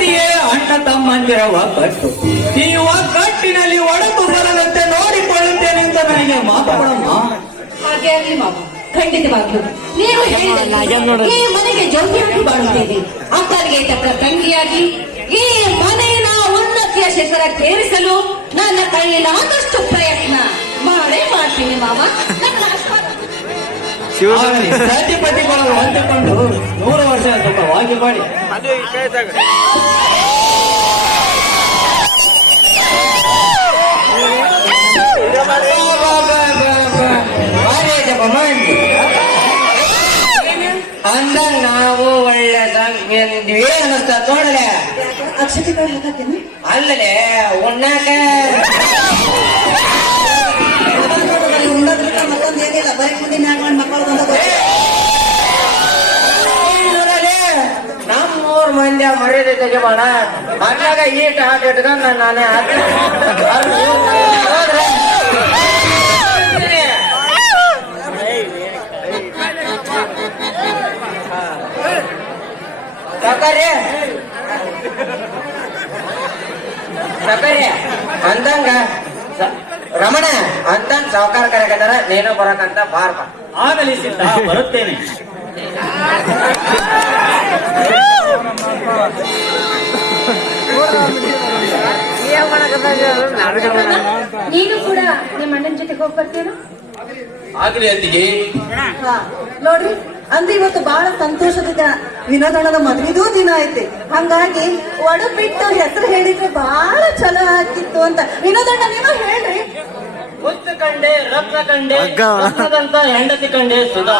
ಪ್ರೀತಿಯೇ ಅಣ್ಣ ತಮ್ಮಂದಿರ ಒಗ್ಗಟ್ಟು. ಈ ಒಗ್ಗಟ್ಟಿನಲ್ಲಿ ಒಡಕು ಬರದಂತೆ ನೋಡಿಕೊಳ್ಳುತ್ತೇನೆ ಅಂತ ನನಗೆ ಮಾತು ಕೊಡಮ್ಮ. ಹಾಗೆ ಆಗಲಿ ಮಾವ, ಖಂಡಿತವಾಗ್ಲು ನೀವು ಹೇಳಿದ ಈ ಮನೆಗೆ ಜೊತೆಯಾಗಿ ಬಾಳುತ್ತೇನೆ. ಅಕ್ಕನಿಗೆ ತಕ್ಕ ತಂಗಿಯಾಗಿ ಈ ಮನೆಯ ಉನ್ನತಿಯ ಶಿಖರಕ್ಕೇರಿಸಲು ನನ್ನ ಕೈಯಲ್ಲಾದಷ್ಟು ಪ್ರಯತ್ನ ಮಾಡೇ ಮಾಡ್ತೀನಿ ಮಾವ. ಸತಿಪತಿಗಳು ಹೊಂದಿಕೊಂಡು 100 ವರ್ಷ ಸುಖವಾಗಿ ಮಾಡಿ. ಅಂದಂಗ ನಾವು ಒಳ್ಳೆ ಸಂಖ್ಯೆ ಅನಿಸ್ತಾ ನೋಡಲೆ ಅಕ್ಷತೆಗಳು ಹಾಕತ್ತೇನೆ ಅಲ್ಲಲೆ ಉಣ್ಣಾಕ ಮತ್ತೊಂದೇನಿಲ್ಲ, ಬರೀ ಮುಂದಿನ ಮಕ್ಕಳು ನಮ್ಮೂರ್ ಮಂದಿ ಮರ್ಯಾದೆ ತೆಗಿಬೇಡ. ಅದ್ರಾಗ ಈಟ ಹಾಕಿ ಇಟ್ಕೊಂಡ್ ನಾನೇ ಸಕರಿ ಅಂದಂಗ ರಮಣ ಅಂತ ಸಾವುಕಾರ ಕರೆಕಂದಾರ, ನೀನು ಬರಕಂತ ಬಾರ್ಪ. ಆಗಲಿ ಸಿದ್ಧ, ಬರುತ್ತೇನೆ. ನೀನು ಕೂಡ ನಿಮ್ಮ ಅಣ್ಣನ ಜೊತೆಗೆ ಹೋಗಿ ಬರ್ತೇನು? ಆಗಲಿ ಅತ್ತಿಗೆ. ನೋಡ್ರಿ, ಅಂದ್ರೆ ಇವತ್ತು ಬಹಳ ಸಂತೋಷದ ದಿನ, ವಿನೋದಣ್ಣನ ಮದುವೆದೂ ದಿನ ಐತಿ. ಹಂಗಾಗಿ ಒಡಬಿಟ್ಟು ಹೆಸರು ಹೇಳಿದ್ರೆ ಬಹಳ ಚಲೋ ಆಗ್ತಿತ್ತು ಅಂತ. ವಿನೋದಣ್ಣ ನೀನು ಹೇಳ್ರಿ. ಮುತ್ತು ಕಂಡೆ ರತ್ನ ಕಂಡೆ ರತ್ನದಂತ ಹೆಂಡತಿ ಕಂಡೆ ಸುಧಾ.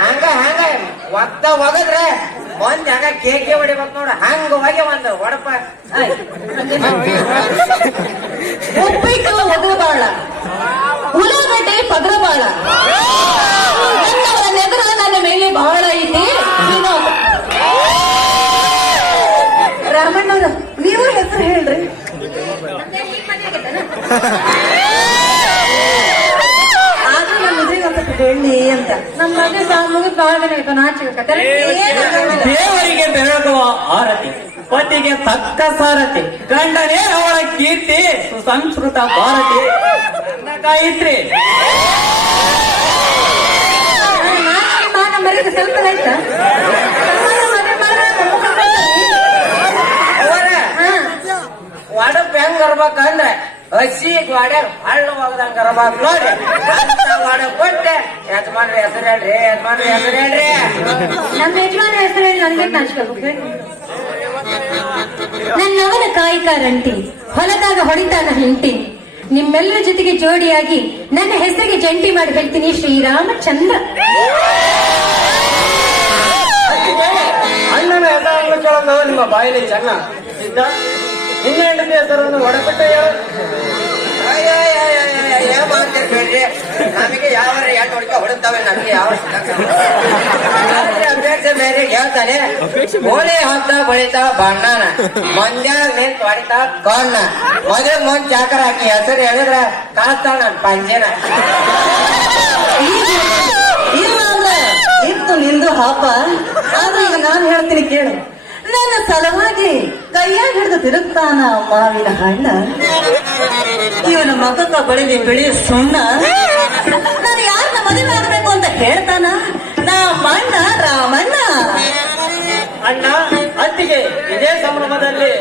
ಹಂಗ ಹಂಗ ಒತ್ತ ಒಗದ್ರೆ ಒಂದ್ ಹಂಗ ಕೇಕೆ ಹೊಡಿಬೇಕು ನೋಡ, ಹಂಗ ಹೋಗಿ ಒಂದು ಒಡಪ ಉಪ್ಪಿಟ್ಟು ಒಗರ ಬಾಳ, ಉಳ್ಳಾಗಡ್ಡೆ ಪದರ ಬಾಳ. ನನ್ನವರ ನೆಗರ ನನ್ನ ಮೇಲೆ ಬಹಳ ಐತಿ. ರಾಮಣ್ಣವ್ರ ನೀವು ಹೆಸರು ಹೇಳ್ರಿ. ಆದ್ರೂ ನಮ್ಮ ಮದುವೆಗೆ ಅಂತ ಹೇಳಿ ಅಂತ ನಮ್ಮ ಮನೆ ಮುಗಿದ್ ಬಹಳ ದಿನ ಆಯ್ತು. ನಾಚಿಕೆ ದೇವರಿಗೆ ಬೆಳಗುವ ಆರತಿ, ಪತಿಗೆ ತಕ್ಕ ಸಾರಥಿ, ಗಂಡನೇ ಅವಳ ಕೀರ್ತಿ, ಸುಸಂಸ್ಕೃತ ಭಾರತಿ ಕಾಯಿತ್ರಿ. ಮರ್ಯಾದೆ ಸ್ವಲ್ಪ ಆಯ್ತಾ? ಒಡಪ್ ಹೆಂಗ್ ಇರ್ಬೇಕಂದ್ರೆ ಹಸಿ ಗೋಡೆ ಹಳ್ಳು ಹೋಗದಂಗ ಇರ್ಬೇಕು ನೋಡಿ. ಒಡ ಕೊಟ್ಟೆ ಯಜಮಾನ್ರಿ ಹೆಸರು ಹೇಳ್ರಿ, ಯಜಮಾನ್ರಿ ಹೆಸರು ಹೇಳ್ರಿ. ನಮ್ಮ ಯಜಮಾನ ಹೆಸರು ಹೇಳಿ ನನ್ಗೆ ನಾಚ್ಕೋಬೇಕು. ನನ್ನವನ ಕಾಯಿಕಾರಂಟಿ, ಹೊಲದಾಗ ಹೊಡಿತಾನ ಹೆಂಟಿ. ನಿಮ್ಮೆಲ್ಲರ ಜೊತೆಗೆ ಜೋಡಿಯಾಗಿ ನನ್ನ ಹೆಸರಿಗೆ ಜಂಟಿ ಮಾಡಿ ಹೇಳ್ತೀನಿ, ಶ್ರೀರಾಮಚಂದ್ರ. ಅಣ್ಣನ ಹೆಸರು ನಿಮ್ಮ ಬಾಯಿಲಿ ಚೆನ್ನ ಸಿದ್ಧ. ನಿನ್ನ ಹೆಂಡತಿ ಹೆಸರನ್ನು ಒಡಬಿಟ್ಟ ಹೇಳ್ರಿ. ನಮಗೆ ಯಾವ ಹೆಣ್ಣು ಹುಡುಕ ಹೊಡುತ್ತವೆ, ನಮಗೆ ಯಾವ ಅಭ್ಯರ್ಥಿ ಬೇರೆ ಹೇಳ್ತಾನೆ. ಹೋಳಿ ಹೊತ್ತ ಬಳಿತ ಬಣ್ಣನ ಮಂದ್ಯಾಗ ನಿಂತ ಹೊಡಿತ ಕಣ್ಣ, ಮದುವೆ ಮುಂದ್ ಚಾಕರ ಹಾಕಿ ಹೆಸರು ಹೇಳಿದ್ರ ಕಾಸ್ತಾಳ ನನ್ ಪಂಜೆನ. ಇತ್ತು ನಿಂದು ಹಾಪ. ಆದ್ರೆ ಈಗ ನಾನು ಹೇಳ್ತೀನಿ ಕೇಳು. ನನ್ನ ಸಲುವಾಗಿ ಕೈಯಾಗ ಹಿಡಿದು ತಿರುಗ್ತಾನ ಮಾವಿನ ಹಣ್ಣ, ಇವನ ಮಗಕ್ಕ ಬಳಿಲಿ ಬಿಳಿ ಸುಣ್ಣ. ನಾನು ಯಾರನ್ನ ಮದುವೆ ಆಗ್ಬೇಕು ಅಂತ ಹೇಳ್ತಾನ ನಾ ಮಣ್ಣ ರಾಮಣ್ಣ. ಅಣ್ಣ ಅತ್ತಿಗೆ ಇದೇ ಸಂಭ್ರಮದಲ್ಲಿ